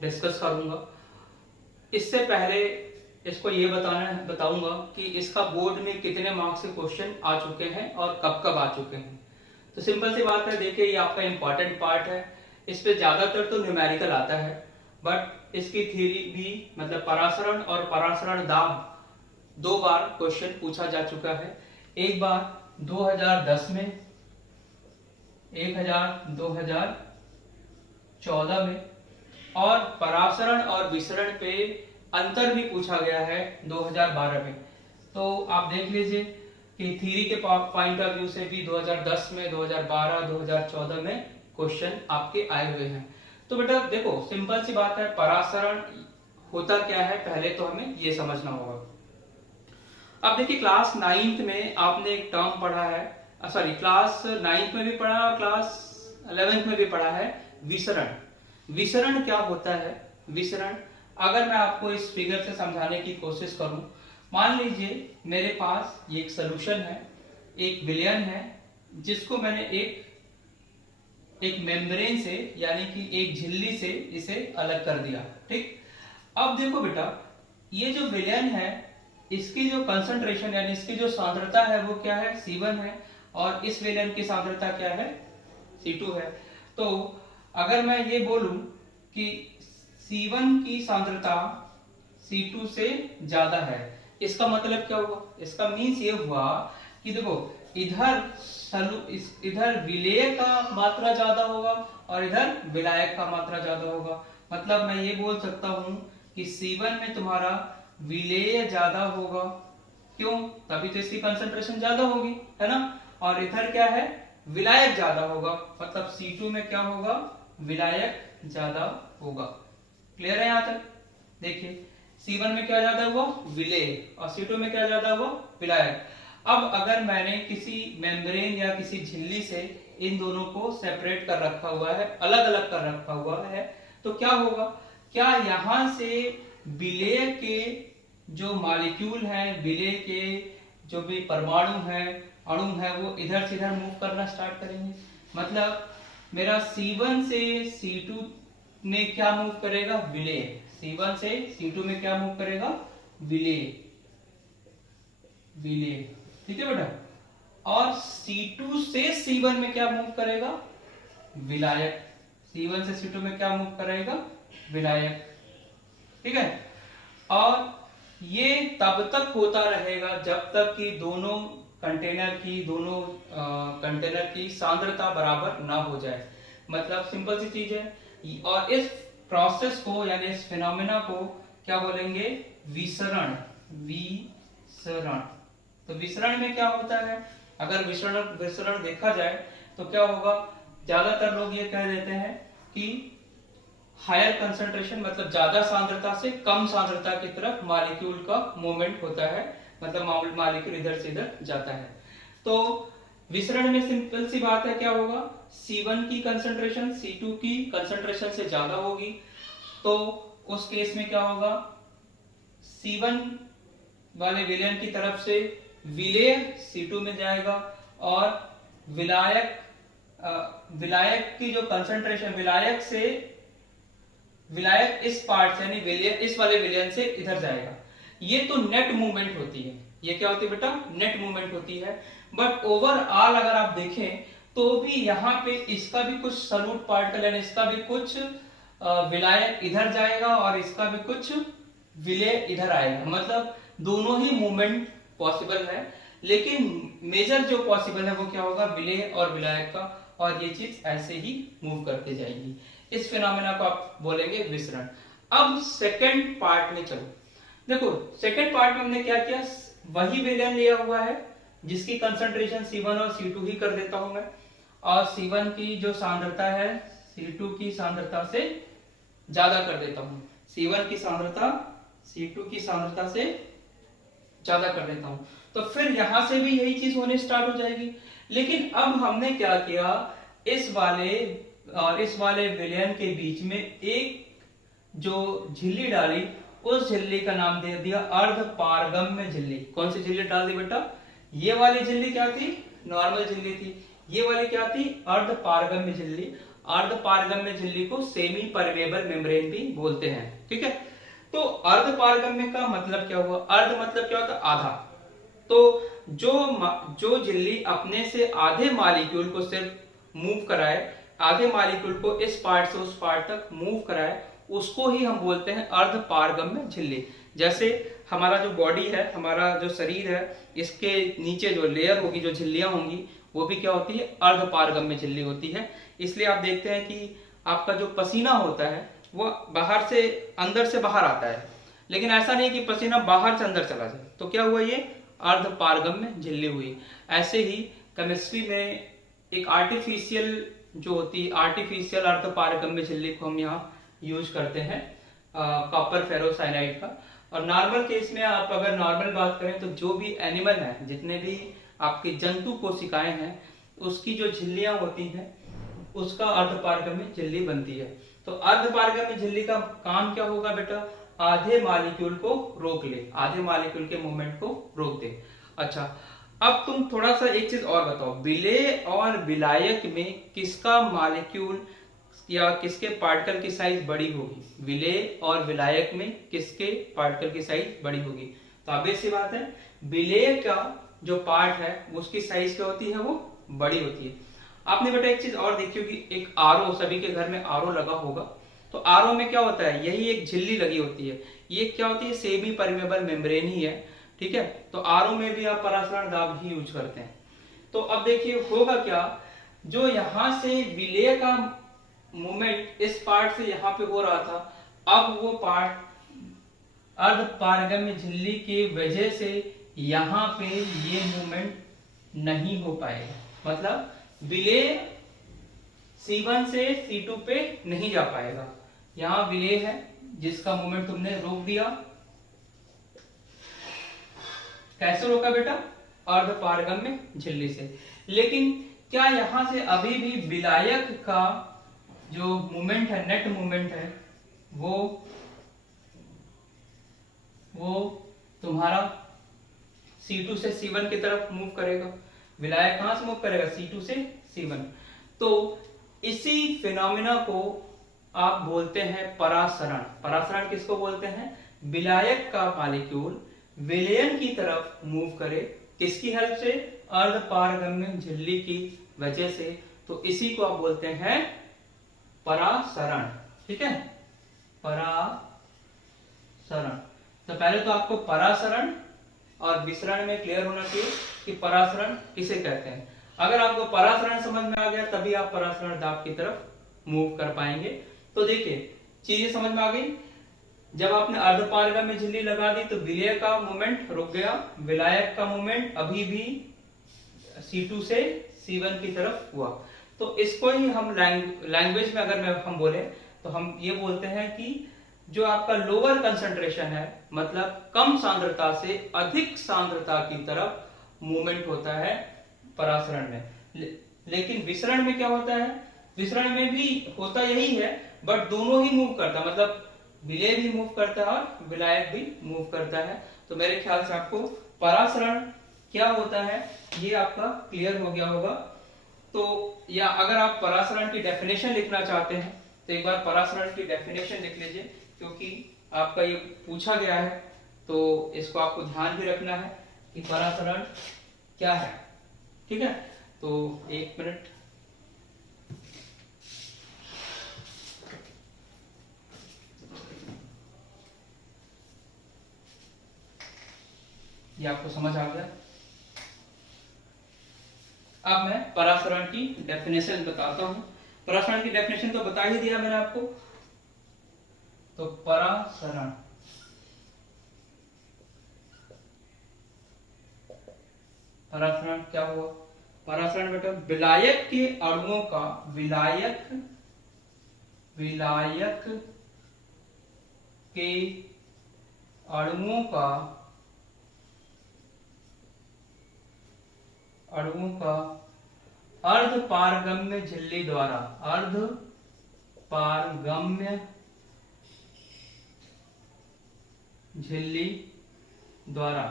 Discuss करूंगा। इससे पहले इसको ये बताऊंगा कि इसका बोर्ड में कितने मार्क्स के क्वेश्चन आ चुके हैं और कब कब आ चुके हैं। तो सिंपल सी बात है, देखिए ये आपका इंपॉर्टेंट पार्ट है। इस पे ज्यादातर तो न्यूमेरिकल आता है, बट इसकी थ्योरी भी मतलब परासरण और परासरण दाब 2 बार क्वेश्चन पूछा जा चुका है। एक बार 2010 में, एक 2014 में, और परासरण और विसरण पे अंतर भी पूछा गया है 2012 में। तो आप देख लीजिए कि थ्योरी के पॉइंट ऑफ व्यू से भी 2010 में, 2012, 2014 में क्वेश्चन आपके आए हुए हैं। तो बेटा देखो सिंपल सी बात है, परासरण होता क्या है पहले तो हमें ये समझना होगा। अब देखिए क्लास 9th में आपने एक टर्म पढ़ा है, सॉरी क्लास 9th में भी पढ़ा है और क्लास 11th में भी पढ़ा है, विसरण। विसरण क्या होता है? विसरण अगर मैं आपको इस फिगर से समझाने की कोशिश करूं, मान लीजिए मेरे पास एक सॉल्यूशन है, एक विलयन है, जिसको मैंने एक मेम्ब्रेन से यानी कि एक झिल्ली से इसे अलग कर दिया। ठीक, अब देखो बेटा ये जो विलयन है इसकी जो कंसंट्रेशन यानी इसकी जो सांद्रता है वो क्या है? C1 है, और इस विलयन की सांद्रता क्या है? C2 है। तो अगर मैं ये बोलूं कि C1 की सांद्रता C2 से ज्यादा है, इसका मतलब क्या हुआ? इसका मीन्स ये हुआ कि देखो इधर विलेय का मात्रा ज्यादा होगा और इधर विलायक का मात्रा ज्यादा होगा। मतलब मैं ये बोल सकता हूं कि C1 में तुम्हारा विलेय ज्यादा होगा। क्यों? तभी तो इसकी कंसंट्रेशन ज्यादा होगी, है ना। और इधर क्या है? विलायक ज्यादा होगा, मतलब C2 में क्या होगा? विलायक ज्यादा होगा। क्लियर है यहां तक? देखिए C1 में क्या ज्यादा हुआ? विलेय, और C2 में क्या ज्यादा हुआ? विलायक। अब अगर मैंने किसी मेम्ब्रेन या किसी झिल्ली से इन दोनों को सेपरेट कर रखा हुआ है, अलग अलग कर रखा हुआ है, तो क्या होगा? क्या यहां से विलेय के जो मॉलिक्यूल हैं, विलेय के जो भी परमाणु हैं, अणु है, वो इधर से इधर मूव करना स्टार्ट करेंगे। मतलब मेरा C1 से C2 में क्या मूव करेगा? विलेय। C1 से C2 में क्या मूव करेगा? विलेय। विलेय, ठीक है बेटा। और C2 से C1 में क्या मूव करेगा? विलायक। C1 से C2 में क्या मूव करेगा? विलायक, ठीक है। और ये तब तक होता रहेगा जब तक कि दोनों कंटेनर की सांद्रता बराबर ना हो जाए। मतलब सिंपल सी चीज है। और इस प्रोसेस को यानी इस फिनोमेना को क्या बोलेंगे? विसरण। विसरण। तो विसरण में क्या होता है? अगर विसरण देखा जाए तो क्या होगा? ज्यादातर लोग ये कह देते हैं कि हायर कंसंट्रेशन मतलब ज्यादा सांद्रता से कम सांद्रता की तरफ मॉलिक्यूल का मूवमेंट होता है, मतलब मॉलिक्यूल इधर से इधर जाता है। तो विसरण में सिंपल सी बात है, क्या होगा? C1 की कंसंट्रेशन C2 की कंसंट्रेशन से ज्यादा होगी, तो उस केस में क्या होगा? C1 वाले विलयन की तरफ से विलेय C2 में जाएगा, और विलायक की जो कंसंट्रेशन विलायक इस पार्ट से यानी विलयन इस वाले विलयन से इधर जाएगा। ये तो नेट मूवमेंट होती है। ये क्या होती है बेटा? नेट मूवमेंट होती है। बट ओवरऑल अगर आप देखें तो भी यहाँ पे इसका भी कुछ सॉल्यूट पार्टिकल यानी इसका भी कुछ विलायक इधर जाएगा और इसका भी कुछ विलेय इधर आएगा। मतलब दोनों ही मूवमेंट पॉसिबल है, लेकिन मेजर जो पॉसिबल है वो क्या होगा? विलेय और विलायक का, और ये चीज ऐसे ही मूव करते जाएगी। इस फिनोमेना को आप बोलेंगे विसरण। अब सेकंड पार्ट में चलो। देखो सेकंड पार्ट में हमने क्या किया? वही विलयन लिया हुआ है जिसकी कंसंट्रेशन C1 और C2 ही कर देता हूं मैं, और C1 की जो सांद्रता है C2 की सांद्रता से ज्यादा कर देता हूं। C1 की सांद्रता C2 की सांद्रता से ज्यादा कर देता हूं, तो फिर यहां से भी यही चीज होने स्टार्ट हो जाएगी। लेकिन अब हमने क्या किया? इस वाले और इस वाले विलयन के बीच में एक जो झिल्ली डाली, उस झिल्ली का नाम दे दिया अर्धपारगम्य झिल्ली। कौन सी झिल्ली डाल दी बेटा? ये वाली झिल्ली क्या थी? नॉर्मल झिल्ली थी। ये वाली क्या थी? अर्धपारगम्य झिल्ली। अर्ध पारगम्य झिल्ली को सेमी परमेबल मेम्ब्रेन भी बोलते हैं। ठीक है, तो अर्ध पारगम्य का मतलब क्या हुआ? अर्ध मतलब क्या होता है? आधा। तो जो झिल्ली अपने से आधे मॉलिक्यूल को सिर्फ मूव कराए, आधे मॉलिक्यूल को इस पार्ट से उस पार्ट तक मूव कराए, उसको ही हम बोलते हैं अर्ध पारगम्य झिल्ली। जैसे हमारा जो बॉडी है, हमारा जो शरीर है, इसके नीचे जो लेयर होगी, जो झिल्लियां होंगी, वो भी क्या होती है? अर्ध पारगम्य झिल्ली होती है। इसलिए आप देखते हैं कि आपका जो पसीना होता है वो बाहर से अंदर से बाहर आता है, लेकिन ऐसा नहीं कि पसीना बाहर से अंदर चला जाए। तो क्या हुआ? ये अर्ध पारगम्य झिल्ली हुई। ऐसे ही केमिस्ट्री में एक आर्टिफिशियल जो होती है, आर्टिफिशियल अर्ध पारगम्य झिल्ली को हम यहाँ यूज करते हैं कॉपर फेरोसाइनाइड का। और नॉर्मल केस में आप अगर नॉर्मल बात करें तो जो भी एनिमल है, जितने भी आपके जंतु कोशिकाएं हैं, उसकी जो झिल्लियां होती हैं उसका अर्धपारगम्य झिल्ली बनती है। तो अर्धपारगम्य झिल्ली का काम क्या होगा बेटा? आधे मॉलिक्यूल को रोक ले, आधे मॉलिक्यूल के मूवमेंट को रोक दे। अच्छा, अब तुम थोड़ा सा एक चीज और बताओ, विलेय और विलायक में किसका मॉलिक्यूल या किसके पार्टिकल की साइज बड़ी होगी? विलेय और विलायक में किसके पार्टिकल की साइज बड़ी होगी? तो ऑब्वियस सी बात है, विलेय का जो पार्ट है उसकी साइज क्या होती है? वो बड़ी होती है। आपने बेटा एक चीज और देखी होगी, एक आरओ, सभी के घर में आरओ लगा होगा। तो आरओ में क्या होता है? यही एक झिल्ली लगी होती है। ये क्या होती है? सेमी परमेबल मेम्ब्रेन ही है। ठीक है, तो आरओ में भी आप परासरण दाब ही यूज करते हैं। तो अब देखिए होगा क्या, जो यहां से विलेय का मूवमेंट इस पार्ट से यहां पे हो रहा था, अब वो पार्ट अर्ध पारगम्य झिल्ली की वजह से यहां पे ये मूवमेंट नहीं हो पाएगा। मतलब विलेय C1 से C2 पे नहीं जा पाएगा। यहां विलेय है जिसका मूवमेंट तुमने रोक दिया। कैसे रोका बेटा? अर्ध पारगम्य झिल्ली से। लेकिन क्या यहां से अभी भी विलायक का जो मूवमेंट है, नेट मूवमेंट है, वो तुम्हारा C2 से C1 की तरफ मूव करेगा? विलायक कहां से मूव करेगा? C2 से C1। तो इसी फिनोमिना को आप बोलते हैं परासरण। परासरण किसको बोलते हैं? विलायक का मॉलिक्यूल विलयन की तरफ मूव करे, किसकी हेल्प से? अर्ध पारगम्य झिल्ली की वजह से। तो इसी को आप बोलते हैं परासरण। ठीक है, परासरण। तो पहले तो आपको परासरण और विसरण में क्लियर होना चाहिए कि परासरण किसे कहते हैं। अगर आपको परासरण समझ में आ गया तभी आप परासरण दाब की तरफ मूव कर पाएंगे। तो देखिए चीजें समझ में आ गई। जब आपने अर्धपारगम्य में झिल्ली लगा दी तो विलेय का मूवमेंट रुक गया, विलायक का मूवमेंट अभी भी C2 से C1 की तरफ हुआ। तो इसको ही हम लैंग्वेज में अगर हम बोले तो हम ये बोलते हैं कि जो आपका लोअर कंसंट्रेशन है, मतलब कम सांद्रता से अधिक सांद्रता की तरफ मूवमेंट होता है परासरण में। लेकिन विसरण में क्या होता है? विसरण में भी होता यही है, बट दोनों ही मूव करता है, मतलब विलेय भी मूव करता है और विलायक भी मूव करता है। तो मेरे ख्याल से आपको परासरण क्या होता है ये आपका क्लियर हो गया होगा। तो या अगर आप परासरण की डेफिनेशन लिखना चाहते हैं तो एक बार परासरण की डेफिनेशन लिख लीजिए, क्योंकि आपका ये पूछा गया है तो इसको आपको ध्यान भी रखना है कि परासरण क्या है। ठीक है, तो एक मिनट। ये आपको समझ आ गया। अब मैं परासरण की डेफिनेशन बताता हूं। परासरण की डेफिनेशन तो बता ही दिया मैंने आपको। तो परासरण क्या हुआ? परासरण बेटा विलायक के अणुओं का, विलायक के अणुओं का अर्धपारगम्य झिल्ली द्वारा, अर्धपारगम्य झिल्ली द्वारा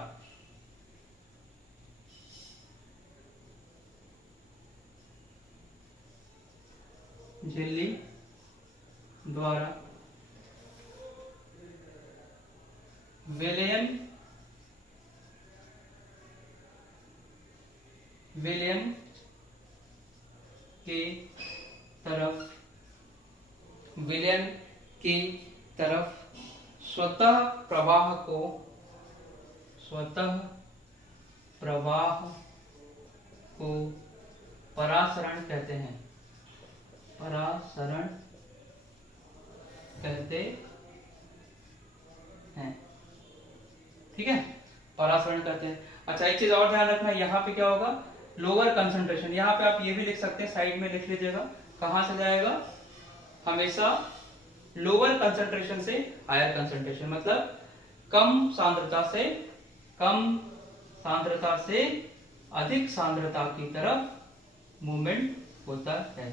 झिल्ली द्वारा विलयन के तरफ स्वतः प्रवाह को परासरण कहते हैं। परासरण कहते हैं, ठीक है, परासरण कहते हैं। अच्छा, एक चीज और ध्यान रखना, यहाँ पे क्या होगा, लोअर कंसंट्रेशन। यहाँ पे आप ये भी लिख सकते हैं, साइड में लिख लीजिएगा, कहां से जाएगा, हमेशा लोअर कंसंट्रेशन से हायर कंसंट्रेशन, मतलब कम सांद्रता से अधिक सांद्रता की तरफ मूवमेंट होता है।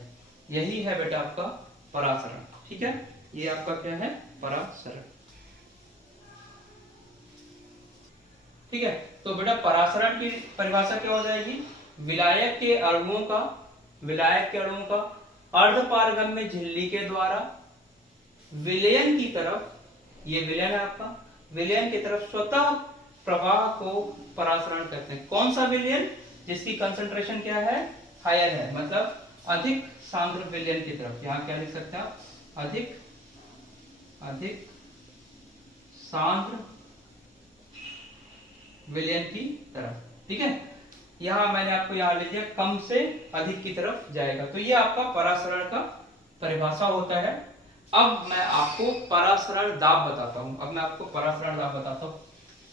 यही है बेटा आपका परासरण, ठीक है, ये आपका क्या है, परासरण, ठीक है। तो बेटा परासरण की परिभाषा क्या हो जाएगी, विलायक के अणुओं का अर्धपारगम्य झिल्ली के द्वारा विलयन की तरफ, ये विलयन है आपका, विलयन की तरफ स्वतः प्रवाह को परासरण कहते हैं। कौन सा विलयन, जिसकी कंसंट्रेशन क्या है, हायर है, मतलब अधिक सांद्र विलयन की तरफ। यहाँ क्या लिख सकते हैं आप, अधिक सांद्र विलयन की तरफ, ठीक है। यहाँ मैंने आपको यहाँ लिख दिया, कम से अधिक की तरफ जाएगा। तो ये आपका परासरण का परिभाषा होता है। अब मैं आपको परासरण दाब बताता हूं।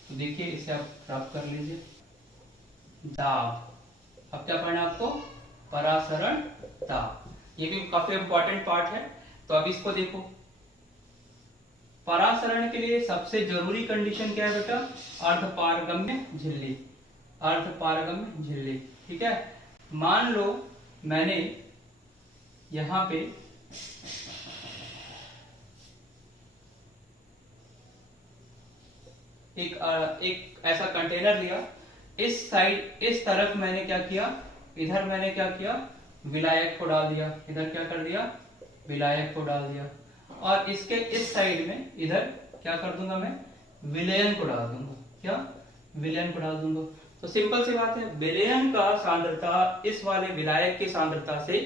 तो देखिए, इसे आप प्राप्त कर लीजिए, दाब। अब क्या पढ़ना है आपको, परासरण दाब। ये भी काफी इंपॉर्टेंट पार्ट है। तो अब इसको देखो, परासरण के लिए सबसे जरूरी कंडीशन क्या है बेटा, अर्धपारगम्य झिल्ली, ठीक है। मान लो मैंने यहां पे एक ऐसा कंटेनर लिया, इस साइड, इस तरफ मैंने क्या किया, इधर मैंने क्या किया, विलायक को डाल दिया, इधर क्या कर दिया, विलायक को डाल दिया, और इसके इस साइड में इधर क्या कर दूंगा, मैं विलयन को डाल दूंगा। क्या, विलयन को डाल दूंगा। तो सिंपल सी बात है, विलयन का सांद्रता इस वाले विलायक की सांद्रता से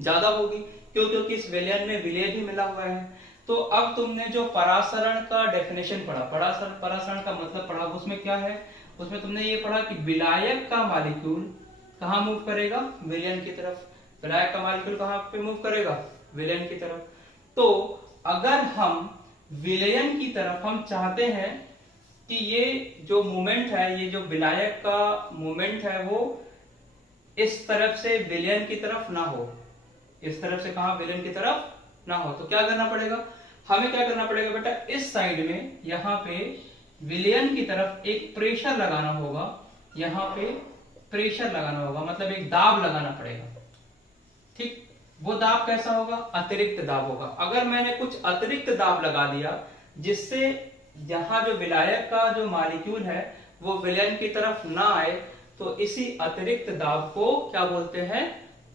ज्यादा होगी, क्यों, क्योंकि इस विलयन में विलय भी मिला हुआ है। तो अब तुमने जो परासरण का डेफिनेशन पढ़ा, परासरण का मतलब पढ़ा, उसमें क्या है, उसमें तुमने ये पढ़ा कि विलायक का मॉलिक्यूल कहाँ मूव करेगा, विलयन की तरफ। विलायक का मॉलिक्यूल कहाँ पे मूव करेगा, विलयन की तरफ। तो अगर हम विलयन की तरफ हम चाहते हैं कि ये जो मूवमेंट है, ये जो विलायक का मूवमेंट है, वो इस तरफ से विलयन की तरफ ना हो, इस तरफ से कहा, विलयन की तरफ ना हो, तो क्या करना पड़ेगा, हमें क्या करना पड़ेगा बेटा, इस साइड में यहाँ पे विलयन की तरफ एक प्रेशर लगाना होगा, यहाँ पे प्रेशर लगाना होगा, मतलब एक दाब लगाना पड़ेगा, ठीक। वो दाब कैसा होगा, अतिरिक्त दाब होगा। अगर मैंने कुछ अतिरिक्त दाब लगा दिया, जिससे यहाँ जो विलायक का जो मॉलिक्यूल है वो विलयन की तरफ ना आए, तो इसी अतिरिक्त दाब को क्या बोलते हैं,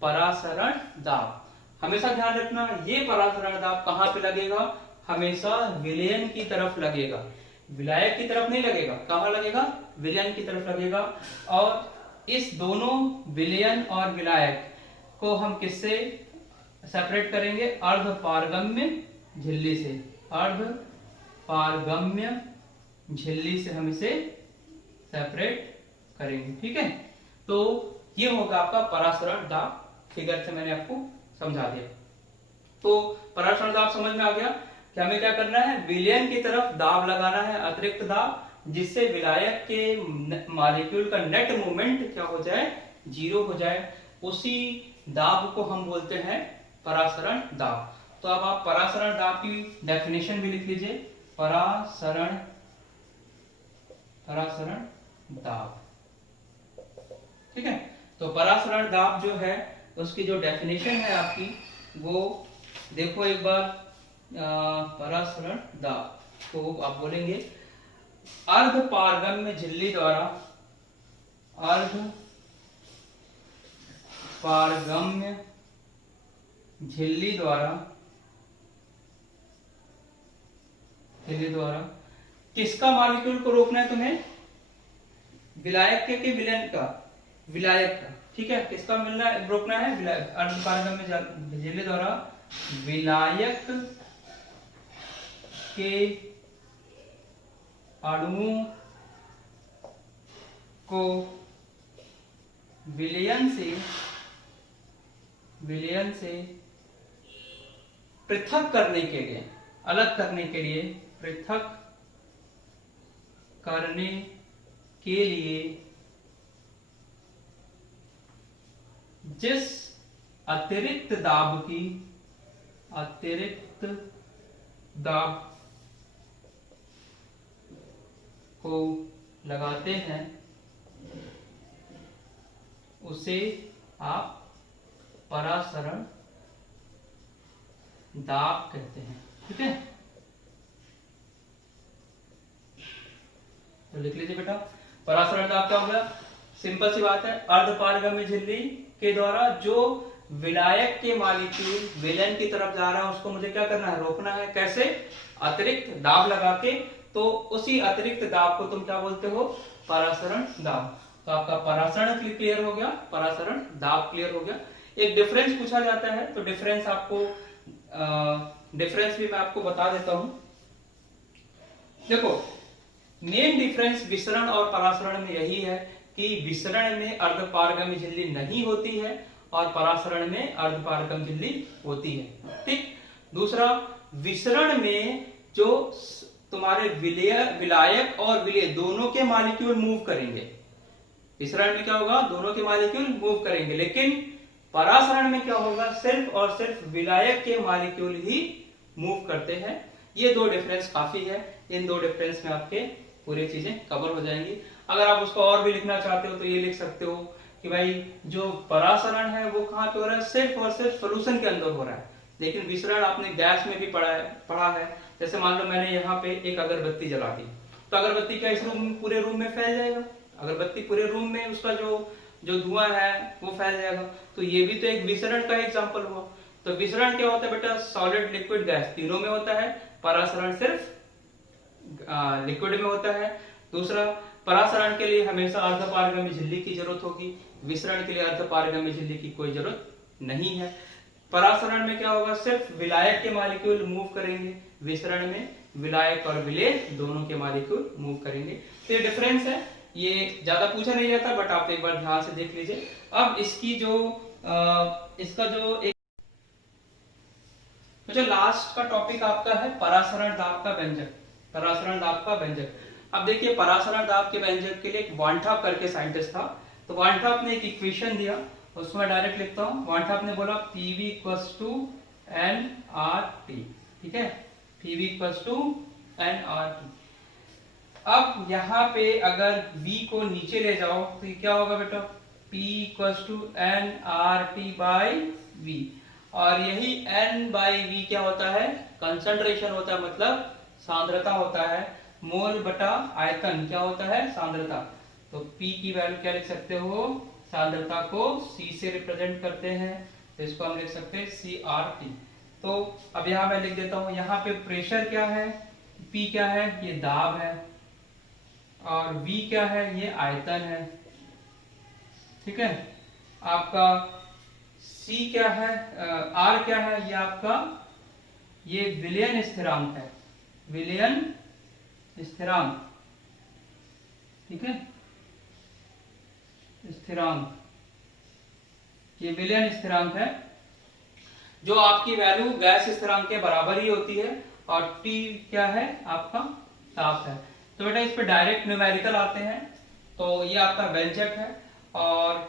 परासरण दाब। हमेशा ध्यान रखना, ये परासरण दाब कहां पे लगेगा, हमेशा विलयन की तरफ लगेगा, विलायक की तरफ नहीं लगेगा। कहां लगेगा, विलयन की तरफ लगेगा। और इस दोनों विलयन और विलायक को हम किससे सेपरेट करेंगे, अर्धपारगम्य झिल्ली से, अर्धपारगम्य झिल्ली से हम इसे सेपरेट करेंगे, ठीक है। तो ये होगा आपका परासरण दाब। फिगर से मैंने आपको समझा दिया। तो परासरण दाब समझ में आ गया कि हमें क्या करना है, विलयन की तरफ दाब लगाना है, अतिरिक्त दाब, जिससे विलायक के मॉलिक्यूल का नेट मूवमेंट क्या हो जाए, जीरो हो जाए। उसी दाब को हम बोलते हैं परासरण दाब। तो अब आप परासरण दाब की डेफिनेशन भी लिख लीजिए, परासरण दाब, ठीक है। तो परासरण दाब जो है, उसकी जो डेफिनेशन है आपकी, वो देखो एक बार, परासरण दाब को आप बोलेंगे अर्धपारगम्य झिल्ली द्वारा, अर्धपारगम्य झिल्ली द्वारा किसका मॉलिक्यूल को रोकना है तुम्हें? विलायक के विलयन का? विलायक का, ठीक है। किसका रोकना है? अर्धपारगम्य झिल्ली द्वारा विलायक के अणुओं को विलयन से पृथक करने के लिए, अलग करने के लिए, पृथक करने के लिए जिस अतिरिक्त दाब को लगाते हैं उसे आप परासरण दाब कहते हैं, ठीक है। तो लिख लीजिए बेटा, परासरण दाब क्या हो गया? सिंपल सी बात है, अर्धपारगम्य झिल्ली के द्वारा जो विलायक के मॉलिक्यूल विलयन की तरफ जा रहा है उसको मुझे क्या करना है? रोकना है। कैसे? अतिरिक्त दाब लगा के। तो उसी अतिरिक्त दाब को तुम क्या बोलते हो? परासरण दाब। तो आपका परासरण क्लियर हो गया, परासरण दाब क्लियर हो गया। एक डिफरेंस पूछा जाता है, तो डिफरेंस भी मैं आपको बता देता हूं। देखो, मेन डिफरेंस विसरण और परासरण में यही है कि विसरण में अर्धपारगम्य झिल्ली नहीं होती है और परासरण में अर्धपारगम्य झिल्ली होती है, ठीक। दूसरा, विसरण में जो तुम्हारे विलायक और विलेय दोनों के मॉलिक्यूल मूव करेंगे। विसरण में क्या होगा? दोनों के मॉलिक्यूल मूव करेंगे, लेकिन परासरण में क्या होगा? सिर्फ और सिर्फ विलायक के मॉलिक्यूल ही मूव करते हैं। ये दो डिफरेंस काफी है। इन दो डिफरेंस में आपके पूरी चीजें कवर हो जाएंगी। अगर आप उसको और भी लिखना चाहते हो तो ये लिख सकते हो कि भाई जो परासरण है वो कहाँ पे हो रहा है? सिर्फ और सिर्फ सोल्यूशन के अंदर हो रहा है। लेकिन विसरण आपने गैस में भी पढ़ा है। जैसे मान लो मैंने यहाँ पे एक अगरबत्ती जला दी, तो अगरबत्ती क्या इस पूरे रूम में फैल जाएगा? अगरबत्ती पूरे रूम में उसका जो धुआं है वो फैल जाएगा। तो ये भी तो एक विसरण का एग्जांपल हुआ। तो विसरण क्या होता है बेटा? सॉलिड, लिक्विड, गैस तीनों में होता है। परासरण सिर्फ लिक्विड में होता है। दूसरा, परासरण के लिए हमेशा अर्धपारगम्य झिल्ली की जरूरत होगी, विसरण के लिए अर्धपारगम्य झिल्ली की कोई जरूरत नहीं है। परासरण में क्या होगा? सिर्फ विलायक के मॉलिक्यूल मूव करेंगे, विसरण में विलायक और विलेय दोनों के मॉलिक्यूल मूव करेंगे। तो ये डिफरेंस है, ये ज्यादा पूछा नहीं जाता, बट आप एक बार ध्यान से देख लीजिए। अब इसकी इसका जो एक जो लास्ट का टॉपिक आपका है परासरण दाब का व्यंजक। परासरण दाब का व्यंजक, अब देखिए परासरण दाब के व्यंजक के लिए एक वांठाप करके साइंटिस्ट था। तो वांठाप ने एक इक्वेशन दिया, उसमें डायरेक्ट लिखता हूं। वांठाप ने बोला PV = nRT, ठीक है, PV = nRT। अब यहाँ पे अगर V को नीचे ले जाओ तो क्या होगा बेटा? P = nRT/V, और यही N/V क्या होता है? कंसंट्रेशन होता है, मतलब सांद्रता होता है। मोल बटा आयतन क्या होता है? सांद्रता। तो P की वैल्यू क्या लिख सकते हो? सांद्रता को C से रिप्रेजेंट करते हैं, तो इसको हम लिख सकते हैं CRT। तो अब यहाँ मैं लिख देता हूँ, यहाँ पे प्रेशर क्या है? P क्या है? ये दाब है, और V क्या है? ये आयतन है, ठीक है। आपका C क्या है? R क्या है? ये आपका ये विलयन स्थिरांक है, विलयन स्थिरांक, ठीक है, स्थिरांक, ये विलयन स्थिरांक है, जो आपकी वैल्यू गैस स्थिरांक के बराबर ही होती है। और T क्या है? आपका ताप है। तो बेटा इस पे डायरेक्ट न्यूमेरिकल आते हैं। तो ये आपका व्यंजक है, और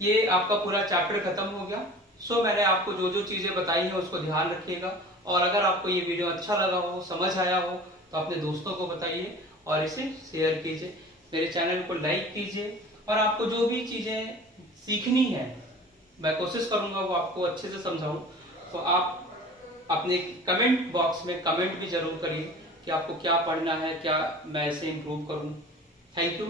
ये आपका पूरा चैप्टर खत्म हो गया। सो मैंने आपको जो जो चीजें बताई है उसको ध्यान रखिएगा, और अगर आपको ये वीडियो अच्छा लगा हो, समझ आया हो, तो अपने दोस्तों को बताइए और इसे शेयर कीजिए। मेरे चैनल को लाइक कीजिए, और आपको जो भी चीजें सीखनी है मैं कोशिश करूंगा वो आपको अच्छे से समझाऊं। तो आप अपने कमेंट बॉक्स में कमेंट भी जरूर करिए कि आपको क्या पढ़ना है, क्या मैं इसे इम्प्रूव करूं। Thank you.